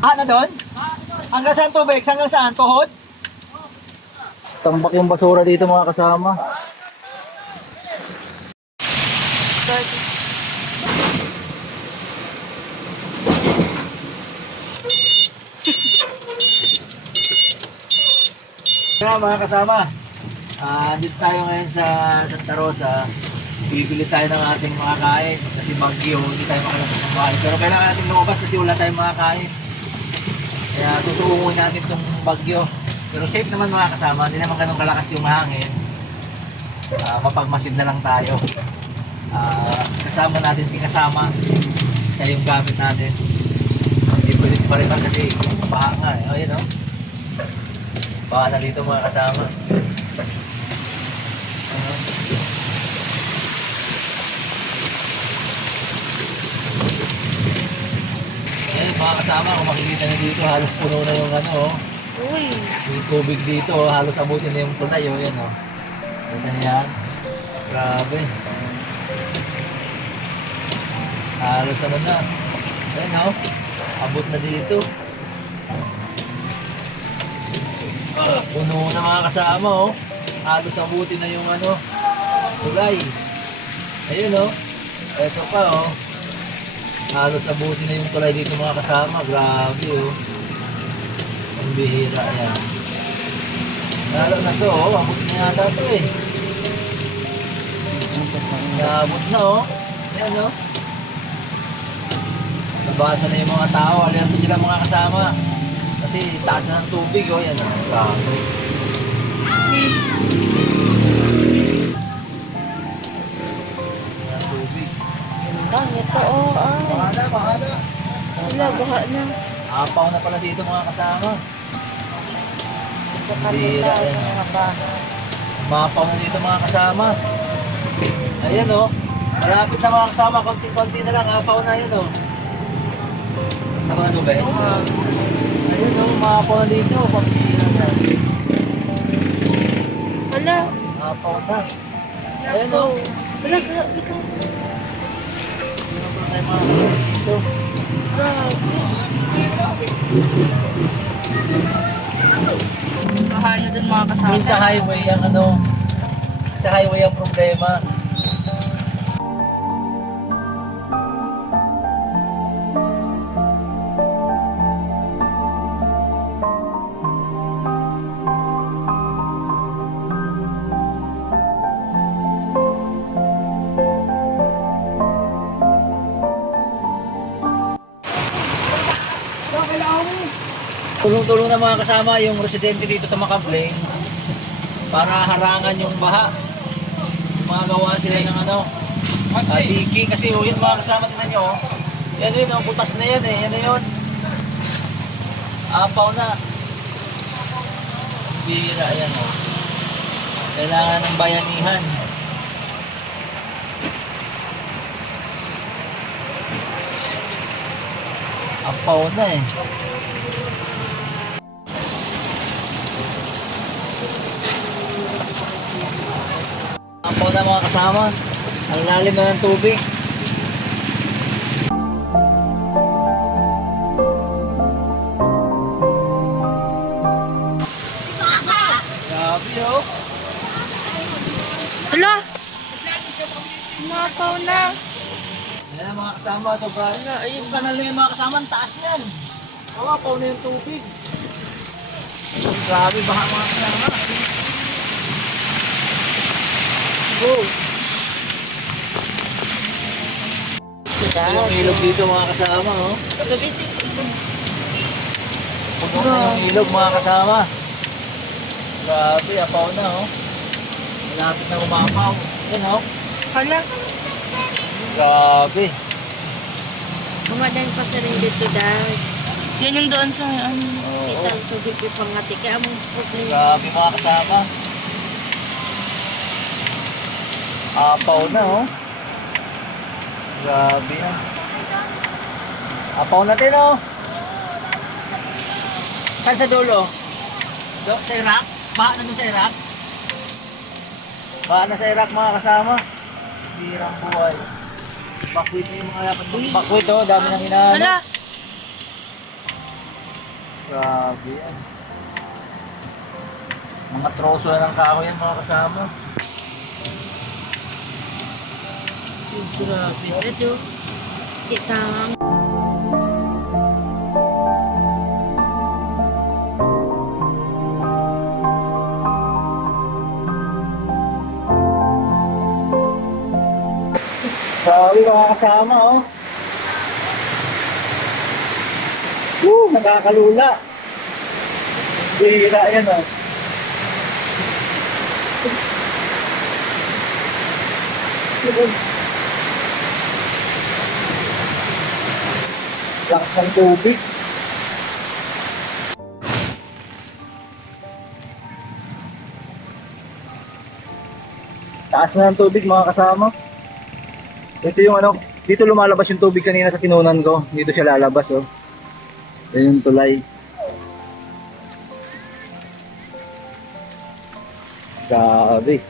Na doon? Hanggang saan tubig? Hanggang saan? Tuhod? Tambak yung basura dito mga kasama. Mga kasama, dito tayo ngayon sa Santa Rosa. Bibili tayo ng ating mga kain kasi bagyo, hindi tayo makalabas ng bahay. Pero kailangan natin lumabas kasi wala tayong mga kain. Kaya tutuungan natin itong bagyo. Pero safe naman mga kasama, hindi naman ganun kalakas yung hangin. Mapagmasid na lang tayo. Kasama natin si kasama. Siya yung gamit natin. Hindi pwede si Maricar kasi baha nga eh. O yun o. Baha na dito mga kasama. Ayan mga kasama, kung makikita nyo dito, halos puno na yung ano o. Yung tubig dito o, halos abutin na yung tulay o. Yan o. Kita niyo yan. Grabe. Halos ano na. Ayan o. Abot na dito. Puno na mga kasama o. Halos abutin na yung ano. Tulay. Ayun o. Ito pa o. Halos abutin na yung tulay dito mga kasama. Grabe o. Ang bihira yan. Lalo na to o. Abot na yata to eh. Naabot na o. Ayan o. Nabasa na yung mga tao. Alerto sila mga kasama. Kasi taas na ng tubig o. Ayan o. Grabe. Taas na ng tubig. Ito oh. Baha na. Wala, baha na. Apaw na pala dito mga kasama. Sa Bihira, kanila, ayan, sa oh. mga baha. Mapaw na dito mga kasama. Ayan o. Malapit na mga kasama. Konti-konti na lang. Apaw na yun o. Ako na tubig? Ayun o. Mapaw na dito. Pagpira na. Wala. Apaw na. Ayun o. Wala, ikaw. Ayun mga kasama dito. Baha na dun mga kasama. Doon sa highway ang ano. Sa highway ang problema. Tulong-tulong na mga kasama yung residente dito sa Macablain para harangan yung baha. Magawa sila ng ano, diki kasi yun mga kasama, tingnan nyo. Yan yun, butas na yan eh, yan na yun. Apaw na. Bira, yan o. Kailangan ng bayanihan. Apaw na eh. Apaw na mga kasama. Ang lalim na ng tubig. Grabe oh. Wala. Mapaw na. Ayan mga kasama, sobrang na. Ayun, yung kanal na yun mga kasama, ang taas yan. Apaw na yung tubig. Grabe, baha mga kasama. Oh. Yung ilog dito mga kasama, oh. Puno na yung ilog mga kasama. Grabe, apaw na, oh. Malapit na umapaw. Yan, oh. Wala. Grabe. Bumadan pa sa rin dito dahil. Yan yung doon sa ano. Oo. Kita ang tubig yung pangati. Kaya mong problema. Grabe mga kasama. Apaw na, oh. Grabe yan. Apaw natin, oh. Saan sa dulo? Dok, sa Iraq? Baha na dun sa Iraq? Baha na sa Iraq mga kasama. Hirang buhay. Bakwit na yung mga dapat. Bakwit, oh. Dami nang inaano. Wala. Grabe yan. Mga troso na ng kahoy yan mga kasama. Grabe. Medyo itang. Grabe mga kasama oh. Nakakalula. Bihira yan oh. Lakas ng tubig. Taas na ng tubig mga kasama. Ito yung ano, dito lumalabas yung tubig kanina sa tinunan ko. Dito siya lalabas oh. Yan yung tulay. Grabe.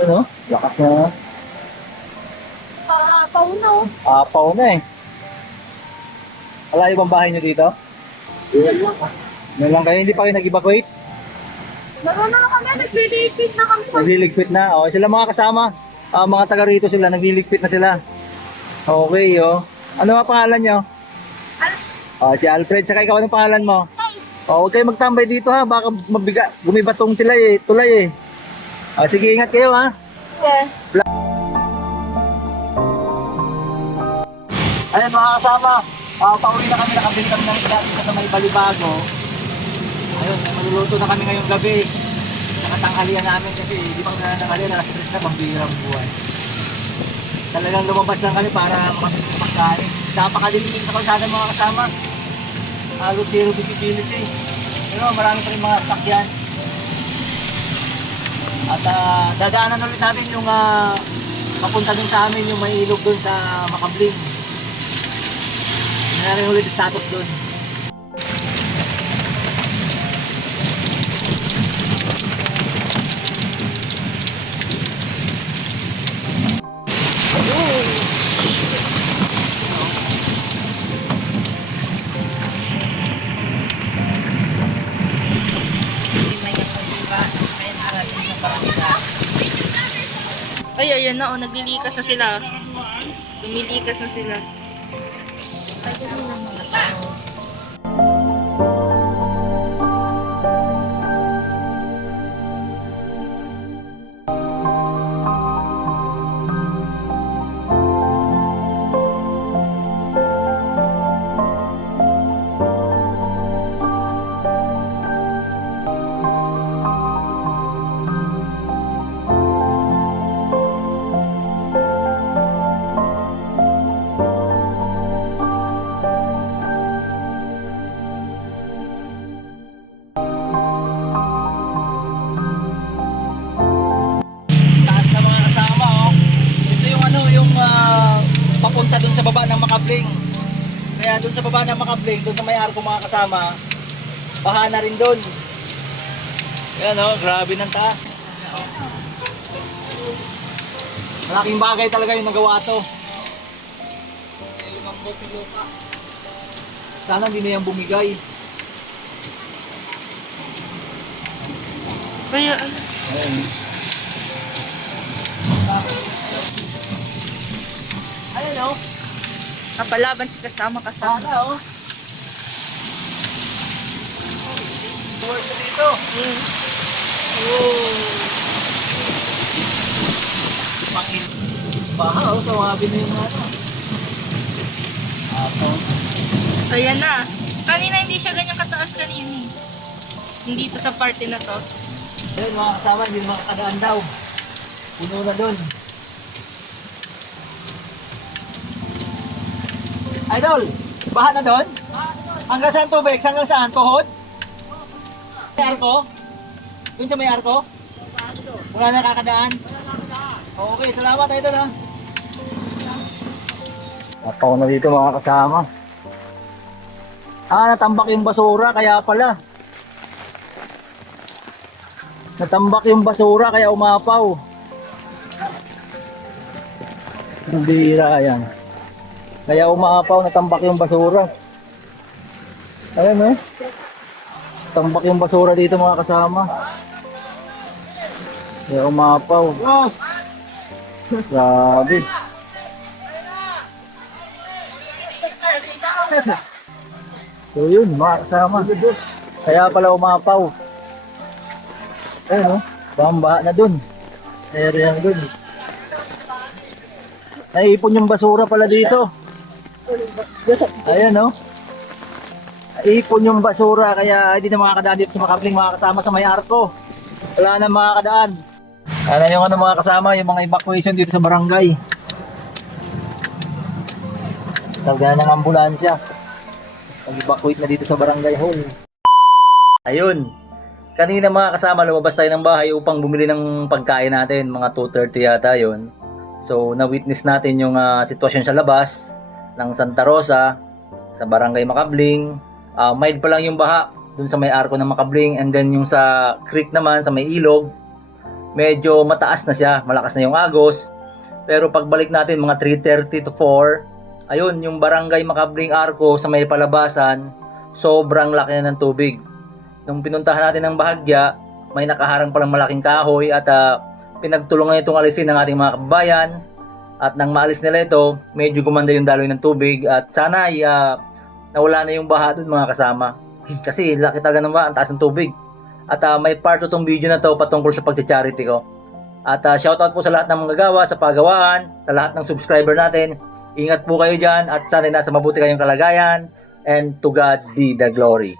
Ano? Lakas na. Paapaw na oh. Apaw na eh. Malayo bang bahay nyo dito? Yan lang kayo, hindi pa kayo nag-evacuate? Nagano na kami, nagliligpit na kami sa... Nagliligpit na? O, sila mga kasama. Mga taga rito sila, nagliligpit na sila. Okay, oh. Ano nga pangalan nyo? Si Alfred. Saka ikaw, anong pangalan mo? Huwag kayo magtambay dito ha. Baka gumiba tong tulay eh. Sige, ingat kayo ha. Yes. Ayan mga kasama. Pauwi na kami. Nakabili kami ng isda dito sa may Balibago. Ayun, maluluto na kami ngayong gabi. Nakatanghalian namin kasi di bang nananghalian, alas 3 na, pambihirang buwan. Talagang lumabas lang kami para makabili ng pagkain. Napakalilim sa kalsada mga kasama. Halos zero visibility. Pero marami pa rin mga sakyan. At dadaanan ulit natin yung papunta dun sa amin, yung may ilog dun sa Makabling. Hindi natin ulit status dun. Ay, ayan na oh, naglilikas na sila. Lumilikas na sila. Ay, ganun lang mga tao. Papunta dun sa baba ng Makabling. Kaya dun sa baba ng Makabling, dun sa may arko mga kasama, baha na rin dun. Yan o, grabe ng taas. Malaking bagay talaga yung nagawa to. Lumambot yung lupa. Sana hindi na yan bumigay. Kaya, Ayun. Ayun o. napalaban si kasama. Sana o. Work na dito. Oh. Pangin. Baha o. Kawabi na yung ano. Apo. Ayan na. Kanina hindi siya ganyan kataas kanina. Hindi ito sa party na to. Ayun mga kasama, hindi makakadaan daw. Puno na dun. Idol, baha na doon? Hanggang saan tubig? Hanggang saan? Tuhod? May arko? Doon sa may arko? Wala na kakadaan? Okay, salamat Idol ha. Napaw na dito mga kasama. Natambak yung basura kaya pala. Natambak yung basura kaya umapaw. Ang bihira yan. Kaya umaapaw, natambak yung basura. Ayan tambak yung basura dito mga kasama. Kaya umaapaw. Grabe. So yun mga kasama. Kaya pala umapaw. Ayun bamba na dun. Area na dun. Naipon yung basura pala dito. Ayan naipon yung basura kaya hindi na makakadaan dito sa Makabling mga kasama sa may arko. Wala na makakadaan. Ano yung mga kasama, yung mga evacuation dito sa barangay. Tawag ng ambulansya. Nag-evacuate na dito sa barangay hall. Ayun. Kanina mga kasama, lumabas tayo ng bahay upang bumili ng pagkain natin. Mga 2:30 yata yun. So, na-witness natin yung sitwasyon sa labas ng Santa Rosa sa barangay Makabling. Mild pa lang yung baha dun sa may arko ng Makabling. And then yung sa creek naman, sa may ilog, medyo mataas na siya. Malakas na yung agos. Pero pagbalik natin mga 3:30 to 4, ayun, yung barangay Makabling Arco sa may palabasan, sobrang laki na ng tubig. Nung pinuntahan natin ng bahagya, may nakaharang palang malaking kahoy at pinagtulungan itong alisin ng ating mga kababayan. At nang maalis nila ito, medyo gumanda yung daloy ng tubig at sana ay nawala na yung baha dun mga kasama. Kasi laki talaga ng baha, ang taas ng tubig. At may part itong video na to patungkol sa pag-charity ko. At shoutout po sa lahat ng manggagawa sa pagawaan, sa lahat ng subscriber natin. Ingat po kayo dyan at sana nasa mabuti kayong kalagayan, and to God be the glory.